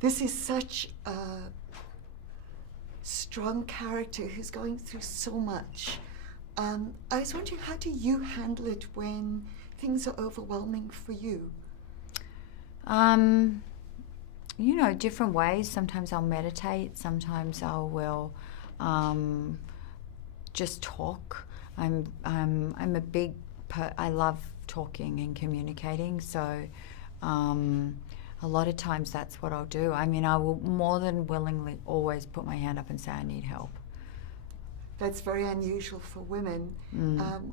This is such a strong character who's going through so much. I was wondering, how do you handle it when things are overwhelming for you? Different ways. Sometimes I'll meditate. Sometimes I will just talk. I love talking and communicating. So a lot of times that's what I'll do. I mean, I will more than willingly always put my hand up and say I need help. That's very unusual for women.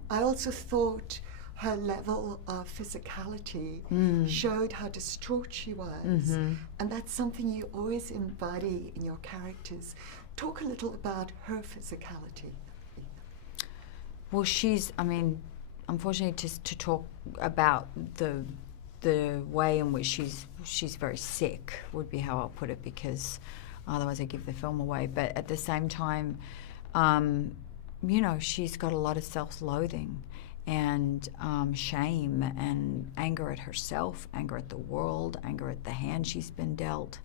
I also thought her level of physicality showed how distraught she was. And that's something you always embody in your characters. Talk a little about her physicality. Well, unfortunately, just to talk about the way in which she's very sick would be how I'll put it, because otherwise I give the film away. But at the same time, she's got a lot of self-loathing and shame and anger at herself, anger at the world, anger at the hand she's been dealt,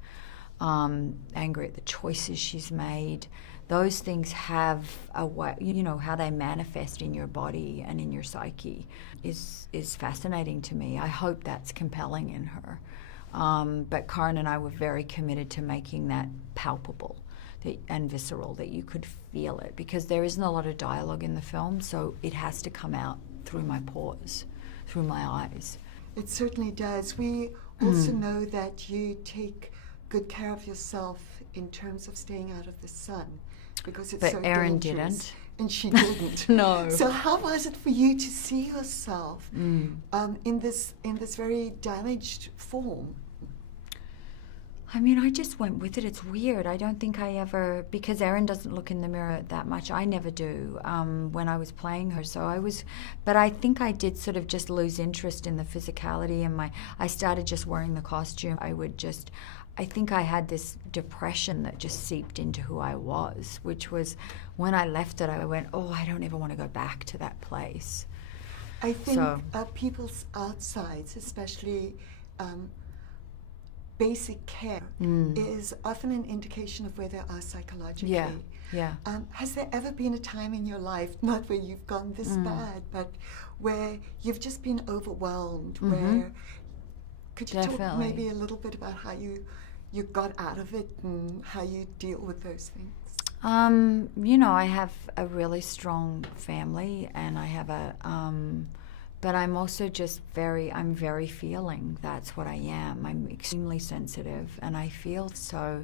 anger at the choices she's made. Those things have a way, how they manifest in your body and in your psyche is fascinating to me. I hope that's compelling in her. But Karin and I were very committed to making that palpable and visceral, that you could feel it, because there isn't a lot of dialogue in the film, so it has to come out through my pores, through my eyes. It certainly does. We also know that you take good care of yourself in terms of staying out of the sun, because it's so Erin dangerous. didn't. And she didn't. No. So how was it for you to see yourself in this very damaged form? I mean, I just went with it. It's weird. I don't think I ever, because Erin doesn't look in the mirror that much. I never do when I was playing her. But I think I did sort of just lose interest in the physicality, and I started just wearing the costume. I think I had this depression that just seeped into who I was, which was when I left it, I went, I don't ever want to go back to that place. I think people's outsides, especially basic care, is often an indication of where they are psychologically. Yeah. Has there ever been a time in your life, not where you've gone this bad, but where you've just been overwhelmed? Where could you talk maybe a little bit about how you got out of it and how you deal with those things? I have a really strong family, and I have but I'm also just I'm very feeling. That's what I am. I'm extremely sensitive, and I feel so.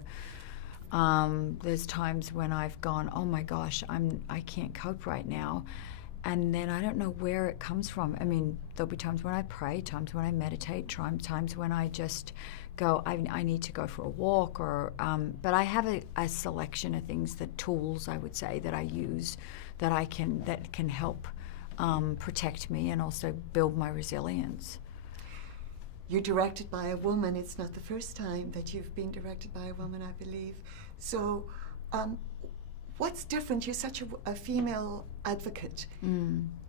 There's times when I've gone, oh my gosh, I can't cope right now. And then I don't know where it comes from. I mean, there'll be times when I pray, times when I meditate, times when I just go, I need to go for a walk, but I have a selection of things, tools, I would say, that I use that can help protect me and also build my resilience. You're directed by a woman. It's not the first time that you've been directed by a woman, I believe. So what's different? You're such a female advocate.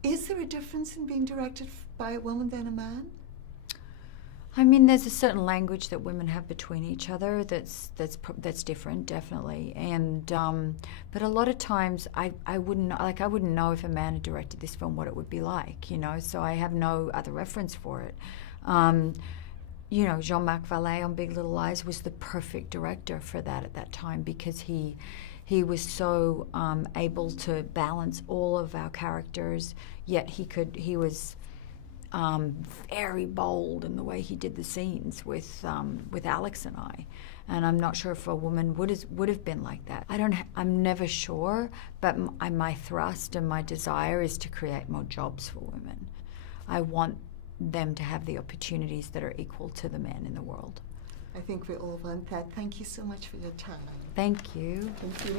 Is there a difference in being directed by a woman than a man? I mean, there's a certain language that women have between each other that's different, definitely. And but a lot of times I wouldn't know if a man had directed this film what it would be like, So I have no other reference for it. Jean-Marc Vallée on Big Little Lies was the perfect director for that at that time, because he was so able to balance all of our characters, yet he was very bold in the way he did the scenes with Alex and I. And I'm not sure if a woman would have been like that. I'm never sure, but my thrust and my desire is to create more jobs for women. I want them to have the opportunities that are equal to the men in the world. I think we all want that. Thank you so much for your time. Thank you. Thank you.